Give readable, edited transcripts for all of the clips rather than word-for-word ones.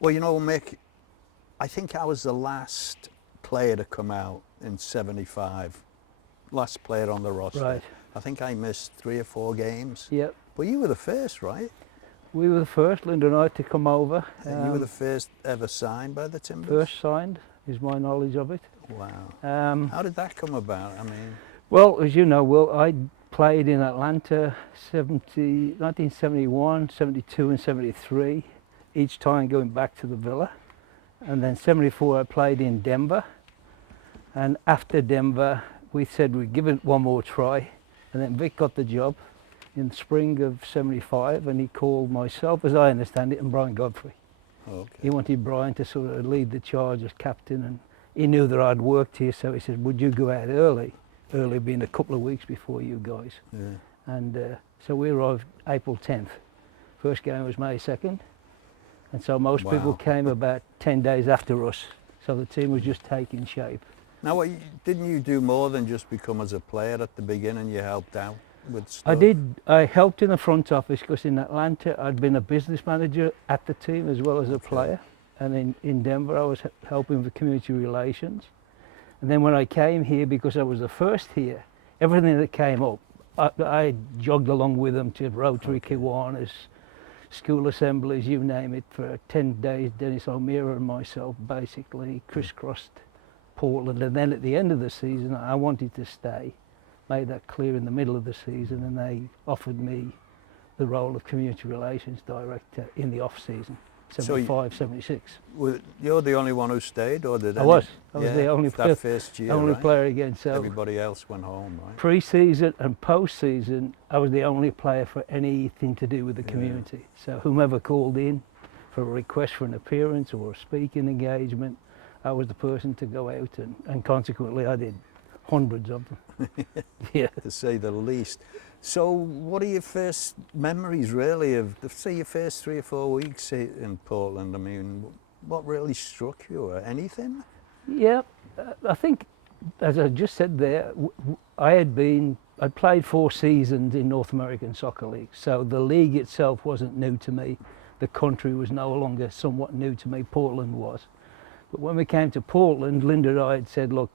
Well, you know, Mick, I think I was the last player to come out in '75. Last player on the roster. Right. I think I missed 3 or 4 games. Yep. But you were the first, right? We were the first, Linda and I, to come over. And you were the first ever signed by the Timbers? First signed, is my knowledge of it. Wow. How did that come about? I mean... Well, as you know, Will, I played in Atlanta 1971, 72 and 73, each time going back to the Villa. And then 74 I played in Denver. And after Denver, we said we'd give it one more try. And then Vic got the job in the spring of 75, and he called myself, as I understand it, and Brian Godfrey. Okay. He wanted Brian to sort of lead the charge as captain, and he knew that I'd worked here, so he said, would you go out early? Early being a couple of weeks before you guys. Yeah. And so we arrived April 10th. First game was May 2nd. And so most people came about 10 days after us. So the team was just taking shape. Now, didn't you do more than just become as a player at the beginning? You helped out with stuff? I did. I helped in the front office because in Atlanta I'd been a business manager at the team as well as a player. And in Denver I was helping with community relations. And then when I came here, because I was the first here, everything that came up, I jogged along with them to Rotary Kiwanis, school assemblies, you name it, for 10 days. Dennis O'Meara and myself basically crisscrossed Portland. And then at the end of the season, I wanted to stay. Made that clear in the middle of the season, and they offered me the role of community relations director in the off season. 75, 76. You're the only one who stayed, or did I was the only player. That first year, only right? player again. So everybody else went home, right? Pre-season and post-season, I was the only player for anything to do with the community. So whomever called in for a request for an appearance or a speaking engagement, I was the person to go out, and consequently I did hundreds of them. Yeah, to say the least. So what are your first memories really of, say, your first 3 or 4 weeks in Portland? I mean, what really struck you, or anything? Yeah, I think, as I just said there, I'd played 4 seasons in North American Soccer League, so the league itself wasn't new to me. The country was no longer somewhat new to me, Portland was. But when we came to Portland, Linda and I had said, look,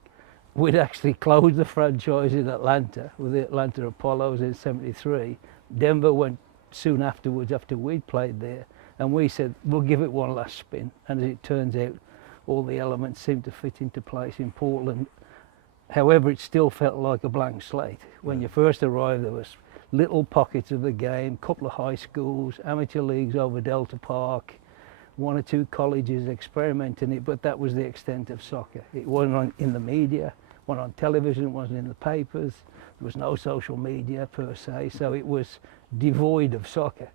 we'd actually closed the franchise in Atlanta with the Atlanta Apollos in 73. Denver went soon afterwards after we'd played there, and we said, we'll give it one last spin. And as it turns out, all the elements seemed to fit into place in Portland. However, it still felt like a blank slate. When you first arrived, there was little pockets of the game, couple of high schools, amateur leagues over Delta Park, 1 or 2 colleges experimenting it, but that was the extent of soccer. It wasn't in the media, wasn't on television, it wasn't in the papers, there was no social media per se, so it was devoid of soccer.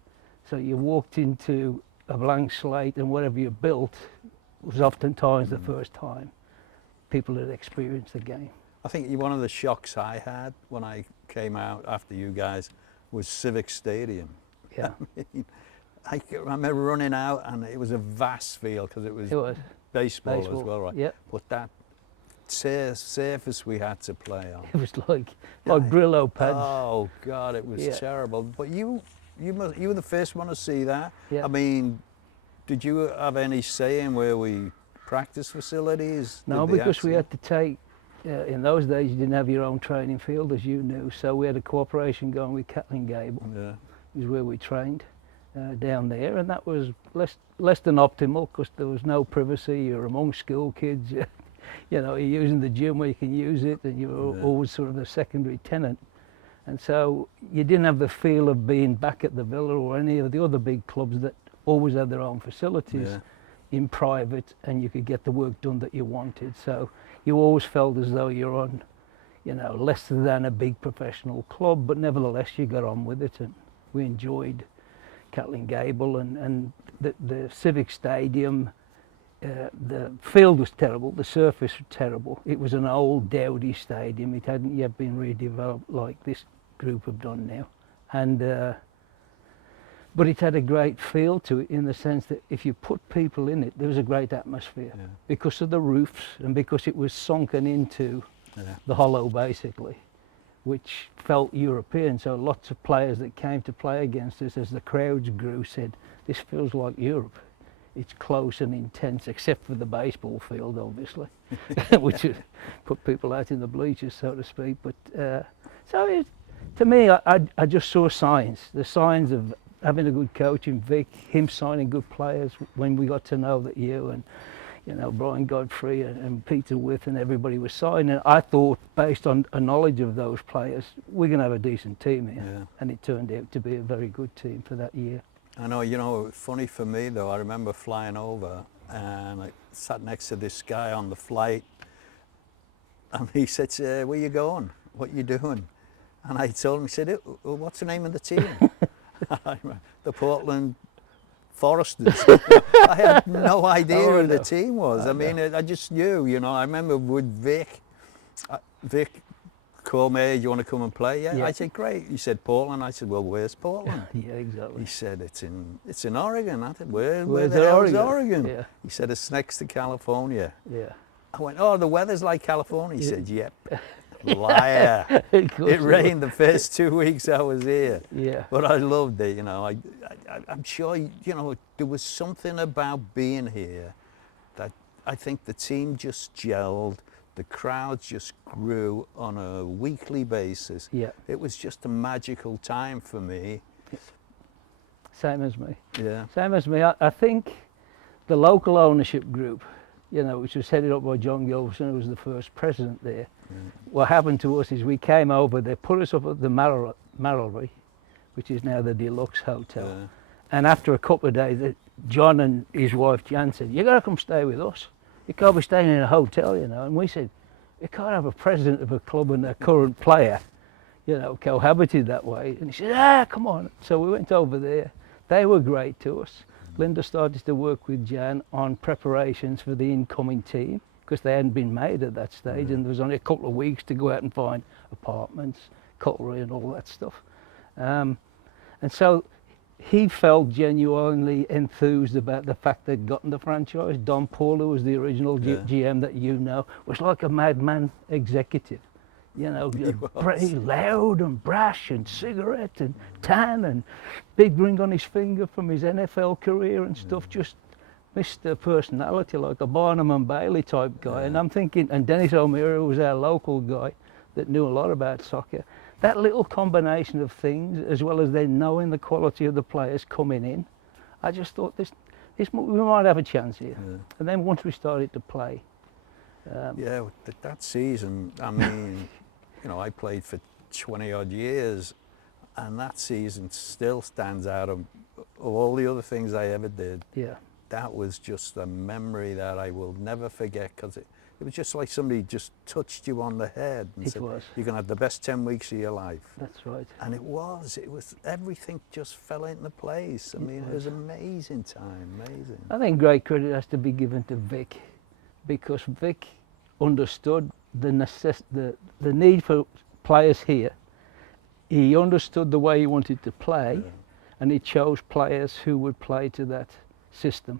So you walked into a blank slate, and whatever you built was oftentimes the first time people had experienced the game. I think one of the shocks I had when I came out after you guys was Civic Stadium. Yeah. I remember running out, and it was a vast field because it was baseball as well, right? Yeah. But that surface we had to play on. It was like Brillo pads. Oh God, it was terrible. But you were the first one to see that. Yeah. I mean, did you have any say in where we practice facilities? No, because we had to take. In those days, you didn't have your own training field, as you knew. So we had a cooperation going with Kathleen Gable. Yeah. Is where we trained. Down there, and that was less than optimal because there was no privacy. You're among school kids, you know, you're using the gym where you can use it, and you're always sort of a secondary tenant. And so you didn't have the feel of being back at the Villa or any of the other big clubs that always had their own facilities in private, and you could get the work done that you wanted. So you always felt as though you're on, you know, less than a big professional club, but nevertheless you got on with it, and we enjoyed Kathleen Gable and the Civic Stadium. The field was terrible, the surface was terrible. It was an old dowdy stadium. It hadn't yet been redeveloped like this group have done now. And but it had a great feel to it in the sense that if you put people in it, there was a great atmosphere because of the roofs and because it was sunken into the hollow basically, which felt European. So lots of players that came to play against us as the crowds grew said, this feels like Europe. it's close and intense, except for the baseball field, obviously, which would put people out in the bleachers, so to speak. But to me, I just saw signs, the signs of having a good coach in Vic, him signing good players when we got to know that you and Brian Godfrey and Peter With and everybody was signing. I thought, based on a knowledge of those players, we're going to have a decent team here. Yeah. And it turned out to be a very good team for that year. I know, funny for me though, I remember flying over and I sat next to this guy on the flight and he said, where you going? What you doing? And I told him, he said, what's the name of the team? The Portland Foresters. I had no idea who the team was. I mean, I just knew, I remember with Vic called me, do you want to come and play? Yeah. I said, great. He said, Portland. I said, well, where's Portland? Yeah, exactly. He said, it's in Oregon. I said, where Where's the hell is Oregon? Oregon? Yeah. He said, it's next to California. Yeah. I went, oh, the weather's like California. He said, yep. Liar. It rained the first 2 weeks I was here. Yeah. But I loved it, I'm sure, there was something about being here that I think the team just gelled. The crowd just grew on a weekly basis. Yeah. It was just a magical time for me. Same as me. Yeah. Same as me. I think the local ownership group, which was headed up by John Gilverson, who was the first president there. What happened to us is we came over, they put us up at the Mallory, which is now the Deluxe Hotel. Yeah. And after a couple of days, John and his wife Jan said, you got to come stay with us. You can't be staying in a hotel, And we said, you can't have a president of a club and a current player, cohabited that way. And he said, come on. So we went over there. They were great to us. Linda started to work with Jan on preparations for the incoming team because they hadn't been made at that stage, and there was only a couple of weeks to go out and find apartments, cutlery and all that stuff. And so he felt genuinely enthused about the fact they'd gotten the franchise. Don Paul, who was the original GM that was like a madman executive. Very loud and brash and cigarette and tan and big ring on his finger from his NFL career and stuff. Just Mr. Personality, like a Barnum and Bailey type guy. And I'm thinking, and Dennis O'Meara was our local guy that knew a lot about soccer. That little combination of things, as well as then knowing the quality of the players coming in, I just thought we might have a chance here. Yeah. And then once we started to play. That season, I mean, I played for 20 odd years and that season still stands out of all the other things I ever did. Yeah. That was just a memory that I will never forget because it was just like somebody just touched you on the head and said, you're going to have the best 10 weeks of your life. That's right. And it was, everything just fell into place. I mean, it was an amazing time, amazing. I think great credit has to be given to Vic because Vic understood the need for players here. He understood the way he wanted to play and he chose players who would play to that system.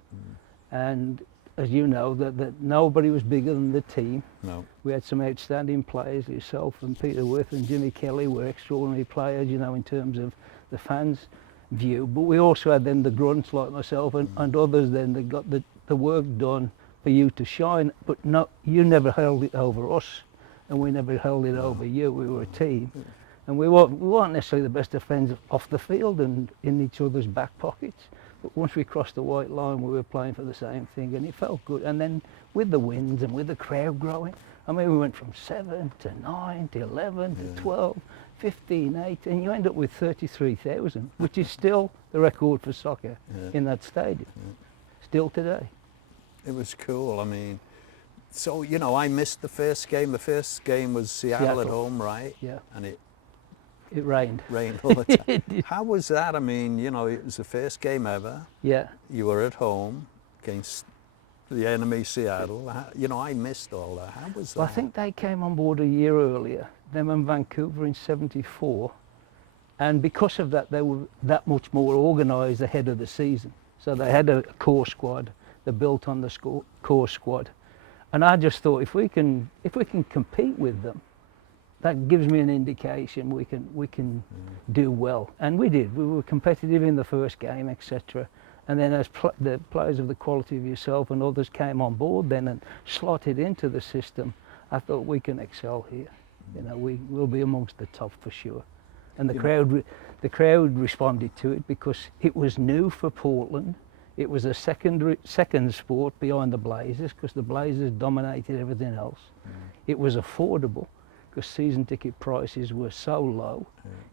And as you know, that nobody was bigger than the team. No. We had some outstanding players, yourself and Peter Worth and Jimmy Kelly were extraordinary players, in terms of the fans' view. But we also had then the grunts like myself and others then that got the work done for you to shine. But you never held it over us and we never held it over you. We were a team. And we weren't necessarily the best defenders off the field and in each other's back pockets. But once we crossed the white line, we were playing for the same thing, and it felt good. And then with the wins and with the crowd growing, I mean, we went from 7 to 9 to 11 to 12, 15, 18. You end up with 33,000, which is still the record for soccer in that stadium, still today. It was cool. I mean, so, I missed the first game. The first game was Seattle at home, right? Yeah. And it rained. Rained all the time. How was that? I mean, it was the first game ever. Yeah. You were at home against the enemy Seattle. I missed all that. How was that? Well, I think they came on board a year earlier, them and Vancouver in '74. And because of that, they were that much more organised ahead of the season. So they had a core squad. They built on the core squad. And I just thought, if we can compete with them, that gives me an indication we can do well, and we did. We were competitive in the first game, etc. And then as the players of the quality of yourself and others came on board then and slotted into the system, I thought we can excel here. You know, we'll be amongst the top for sure. And the crowd responded to it because it was new for Portland. It was a second sport behind the Blazers because the Blazers dominated everything else. It was affordable because season ticket prices were so low.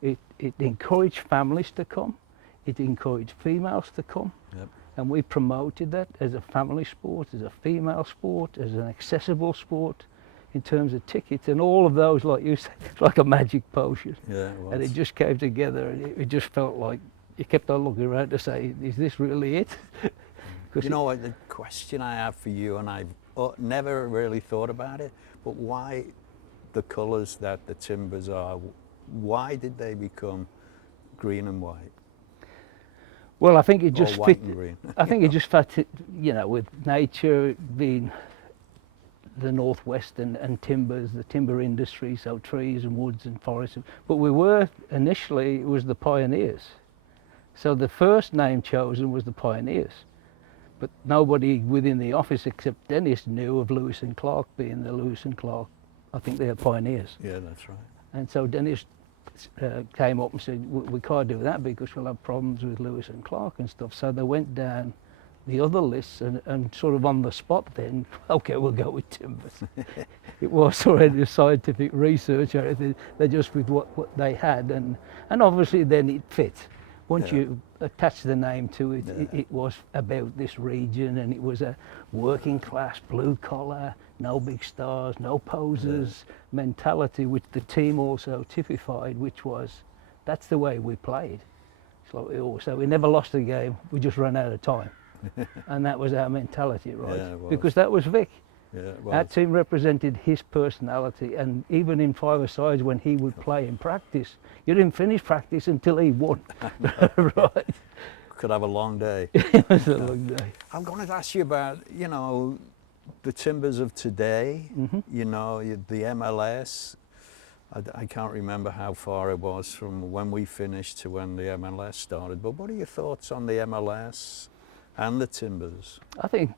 It encouraged families to come. It encouraged females to come. And we promoted that as a family sport, as a female sport, as an accessible sport in terms of tickets, and all of those, like you said, it's like a magic potion. Yeah, it was. And it just came together, and it just felt like you kept on looking around to say, is this really it? You know what, the question I have for you, and I've never really thought about it, but why the colours that the Timbers are, why did they become green and white? Well, I think it just or fit. white and green. I think it just fit, you know, with nature being the northwest and timbers, the timber industry, so trees and woods and forests. But we were initially, it was the pioneers. So the first name chosen was the pioneers. But nobody within the office except Dennis knew of Lewis and Clark being the Lewis and Clark. I think they are pioneers. Yeah, that's right. And so Dennis came up and said, we can't do that because we'll have problems with Lewis and Clark and stuff. So they went down the other lists and sort of on the spot then, okay, we'll go with Timbers. It was already scientific research, everything. They just with what they had, and obviously then it fit. Once you attach the name to it, it was about this region, and it was a working class, blue collar, no big stars, no posers mentality, which the team also typified, which was, that's the way we played. So we never lost a game, we just ran out of time. And that was our mentality, right? Yeah, it was. Because that was Vic. Yeah, it was. Our team represented his personality, and even in five-a-sides when he would play in practice, you didn't finish practice until he won. Right? Could have a long day. It was a long day. I'm going to ask you about, you know, the Timbers of today, you know, the MLS. I can't remember how far it was from when we finished to when the MLS started, but what are your thoughts on the MLS and the Timbers? I think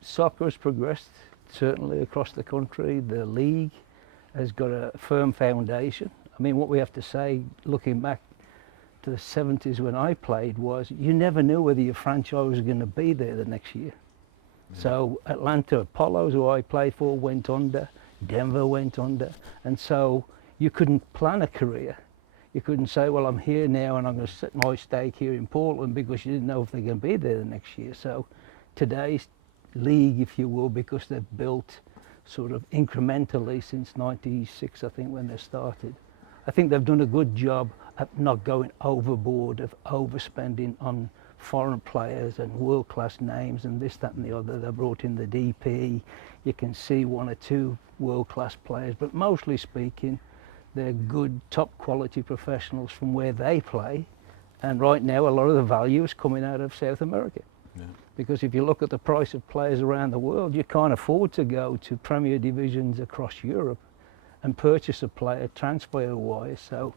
soccer has progressed, certainly across the country. The league has got a firm foundation. I mean, what we have to say, looking back to the 70s when I played, was you never knew whether your franchise was going to be there the next year. So Atlanta Apollos, who I played for, went under, Denver went under, and so you couldn't plan a career. You couldn't say, well, I'm here now and I'm going to set my stake here in Portland, because you didn't know if they're going to be there the next year. So today's league, if you will, because they've built sort of incrementally since 96, I think, when they started. I think they've done a good job at not going overboard, of overspending on foreign players and world-class names and this, that and the other. They brought in the DP. You can see one or two world-class players, but mostly speaking, they're good, top-quality professionals from where they play. And right now, a lot of the value is coming out of South America. Because if you look at the price of players around the world, you can't afford to go to Premier divisions across Europe and purchase a player transfer-wise. So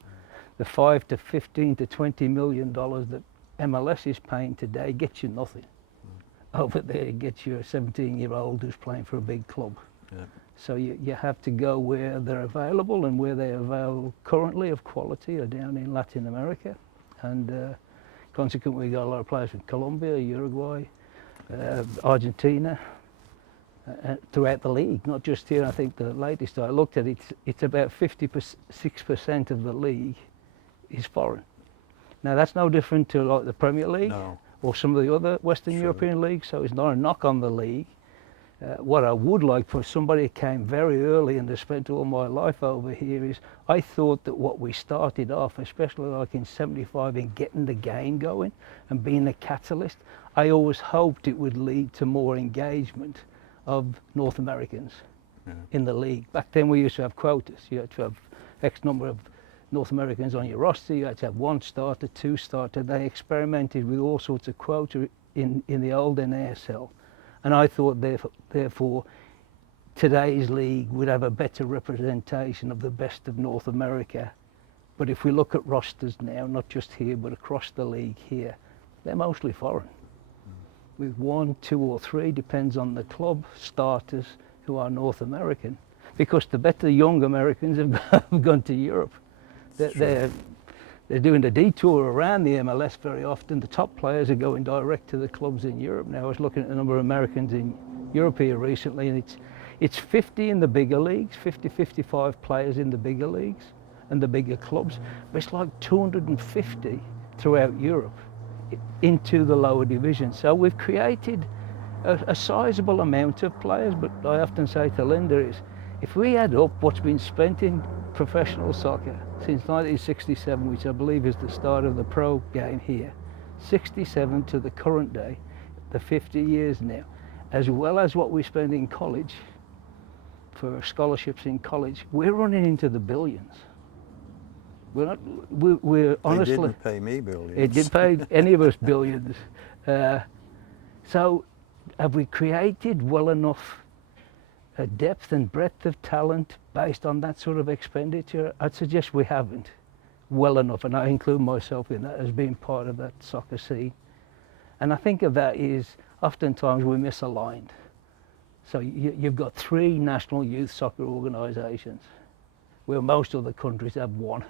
the $5 to $15 to $20 million that MLS is paying today gets you nothing. Over there, it gets you a 17-year-old who's playing for a big club. So you have to go where they're available, and where they're available currently of quality are down in Latin America. And consequently, we got a lot of players from Colombia, Uruguay, Argentina, throughout the league, not just here. I think the latest I looked at, it's about 56% of the league is foreign. Now that's no different to like the Premier League or some of the other Western European leagues, so it's not a knock on the league. What I would like for somebody who came very early and has spent all my life over here is, I thought that what we started off, especially like in 75, in getting the game going and being a catalyst, I always hoped it would lead to more engagement of North Americans in the league. Back then we used to have quotas. You had to have X number of North Americans on your roster. You had to have one starter, two starter. They experimented with all sorts of quota in the old NASL. And I thought therefore today's league would have a better representation of the best of North America. But if we look at rosters now, not just here but across the league here, they're mostly foreign. with 1, 2 or 3, depends on the club, starters who are North American, because the better young Americans have gone to Europe. They're doing the detour around the MLS very often. The top players are going direct to the clubs in Europe now. I was looking at the number of Americans in Europe here recently, and it's 50 in the bigger leagues, 50, 55 players in the bigger leagues and the bigger clubs, but it's like 250 throughout Europe into the lower division. So we've created a sizable amount of players, but I often say to Linda is, if we add up what's been spent in professional soccer since 1967, which I believe is the start of the pro game here, 67 to the current day, the 50 years now, as well as what we spend in college for scholarships in college, we're running into the billions. We're honestly... It didn't pay me billions. It didn't pay any of us billions. So have we created well enough depth and breadth of talent based on that sort of expenditure? I'd suggest we haven't well enough, and I include myself in that as being part of that soccer scene. And I think of that is oftentimes we're misaligned. So you've got 3 national youth soccer organisations, where most other countries have 1.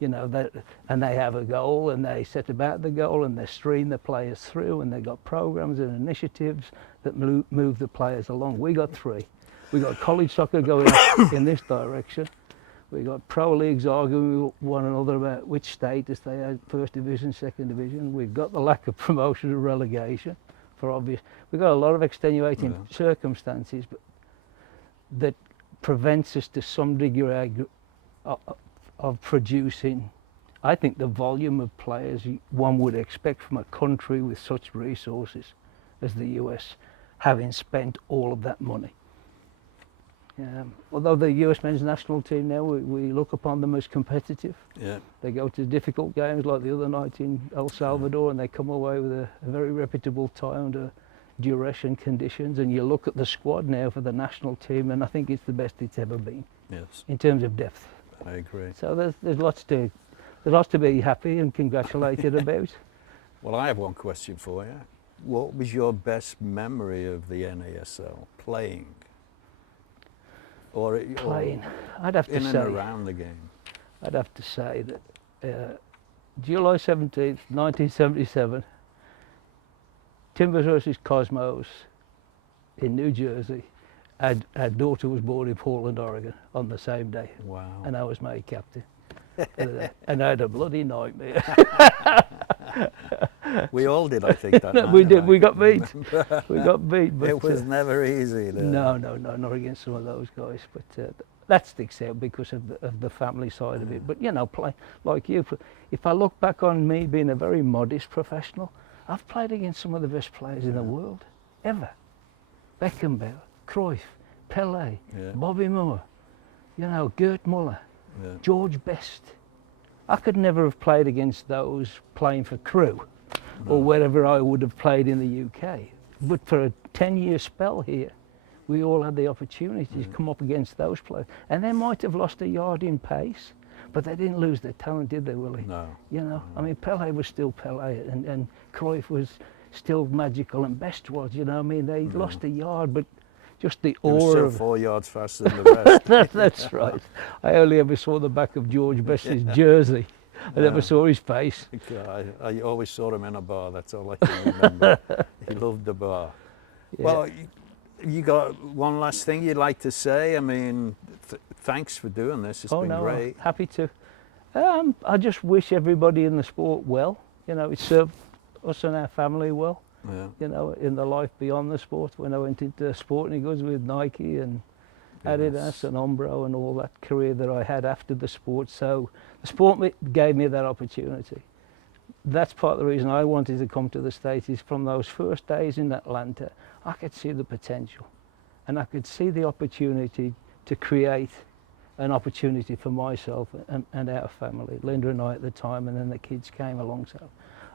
You know, and they have a goal, and they set about the goal, and they stream the players through, and they've got programs and initiatives that move the players along. We got 3. We got college soccer going in this direction. We got pro leagues arguing with one another about which status they had, first division, second division. We've got the lack of promotion and relegation for obvious. We've got a lot of extenuating circumstances, but that prevents us to some degree of producing, I think, the volume of players one would expect from a country with such resources as the US, having spent all of that money. Although the US men's national team now, we look upon them as competitive. Yeah. They go to difficult games like the other night in El Salvador, and they come away with a very reputable tie under duress and conditions. And you look at the squad now for the national team, and I think it's the best it's ever been. Yes. In terms of depth. I agree. So there's lots to be happy and congratulated about. Well, I have one question for you. What was your best memory of the NASL playing? Playing. I'd have to say. In and around the game. I'd have to say that July 17th, 1977, Timbers versus Cosmos in New Jersey. Our daughter was born in Portland, Oregon on the same day. Wow. And I was made captain. And I had a bloody nightmare. We all did, I think, that night. We did. We got beat. We got beat. But it was never easy. No, not against some of those guys. But that sticks out because of the family side of it. But, you know, play like you. If I look back on me being a very modest professional, I've played against some of the best players in the world, ever. Beckenbauer, Cruyff, Pelé, Bobby Moore, you know, Gert Muller, George Best. I could never have played against those playing for Crewe or wherever I would have played in the UK. But for a 10-year spell here, we all had the opportunity to come up against those players. And they might have lost a yard in pace, but they didn't lose their talent, did they, Willie? No. You know, I mean, Pelé was still Pelé, and Cruyff was still magical, and Best was, you know, I mean, they lost a yard, but just the aura. He was still 4 yards faster than the rest. That's right. I only ever saw the back of George Best's jersey. I never saw his face. I always saw him in a bar, that's all I can remember. He loved the bar. Yeah. Well, you got one last thing you'd like to say? I mean, thanks for doing this. It's been great. Happy to. I just wish everybody in the sport well. You know, it served us and our family well. Yeah. You know, in the life beyond the sport, when I went into sporting goods with Nike and Adidas and Umbro and all that career that I had after the sport. So the sport gave me that opportunity. That's part of the reason I wanted to come to the States, is from those first days in Atlanta, I could see the potential and I could see the opportunity to create an opportunity for myself and our family, Linda and I at the time, and then the kids came along. So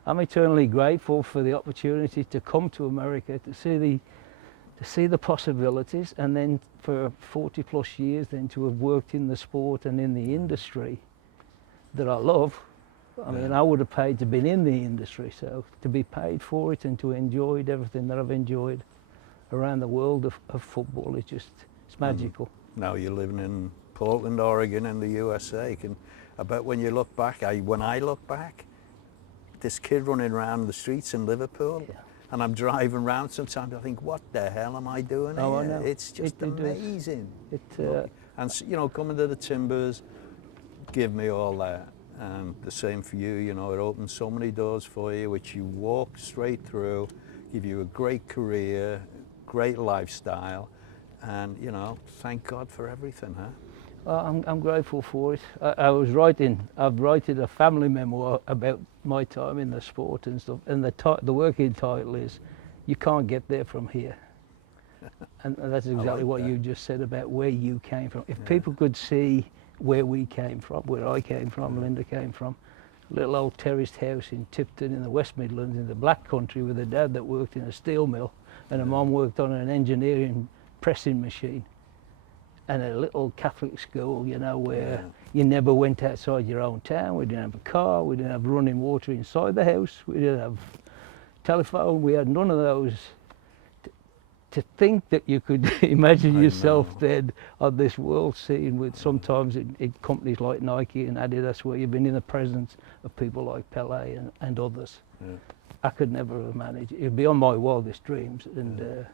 I'm eternally grateful for the opportunity to come to America, to see the possibilities, and then for 40 plus years then to have worked in the sport and in the industry that I love I mean, I would have paid to been in the industry, so to be paid for it and to enjoy everything that I've enjoyed around the world of football, it's magical. Now you're living in Portland, Oregon, in the USA. I bet when you look back, when I look back, this kid running around the streets in Liverpool, and I'm driving around sometimes, I think, what the hell am I doing Oh, here? I know. It's just amazing. And you know, coming to the Timbers, give me all that. And the same for you, you know, it opens so many doors for you, which you walk straight through, give you a great career, great lifestyle, and, you know, thank God for everything, huh? Well, I'm grateful for it. I've written a family memoir about my time in the sport and stuff, and the working title is, "You Can't Get There From Here." And that's exactly what you just said about where you came from. If people could see where we came from, where I came from, Linda came from, a little old terraced house in Tipton in the West Midlands in the Black Country with a dad that worked in a steel mill and a mum worked on an engineering pressing machine, and a little Catholic school, you know, where you never went outside your own town. We didn't have a car, we didn't have running water inside the house, we didn't have telephone, we had none of those. To think that you could imagine yourself then on this world scene with sometimes in companies like Nike and Adidas, where you've been in the presence of people like Pele and others. I could never have managed. It would be on my wildest dreams, and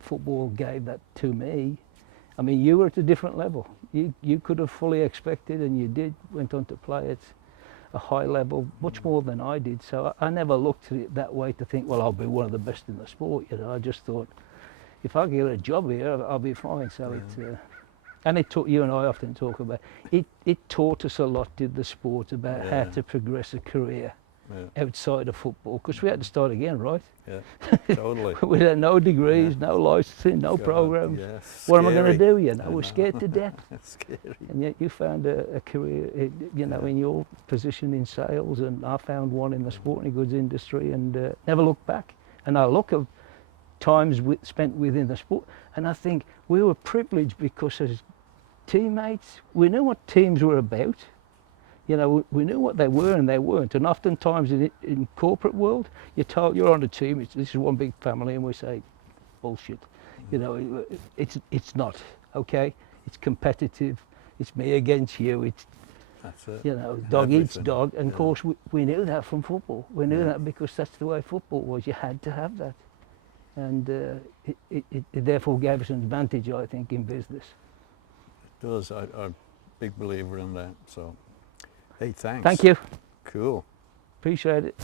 football gave that to me. I mean, you were at a different level. You could have fully expected, and you went on to play at a high level, much more than I did. So I never looked at it that way to think, well, I'll be one of the best in the sport. You know, I just thought, if I get a job here, I'll be fine. So and it taught, you and I often talk about, it taught us a lot, did the sport, about how to progress a career outside of football, because we had to start again, right? Yeah, totally. We had no degrees, no licensing, no programs. What am I going to do? You know, we're scared to death. That's scary. And yet you found a career, you know, in your position in sales, and I found one in the sporting goods industry, and never looked back. And I look at times spent within the sport, and I think we were privileged because as teammates, we knew what teams were about. You know, we knew what they were and they weren't. And oftentimes in corporate world, you're told you're on a team, this is one big family, and we say, bullshit. You know, it's not, okay? It's competitive, it's me against you, that's it. You know, dog eats dog. And of course, we knew that from football. We knew that because that's the way football was. You had to have that. And it therefore gave us an advantage, I think, in business. It does. I'm a big believer in that. So, hey, thanks. Thank you. Cool. Appreciate it.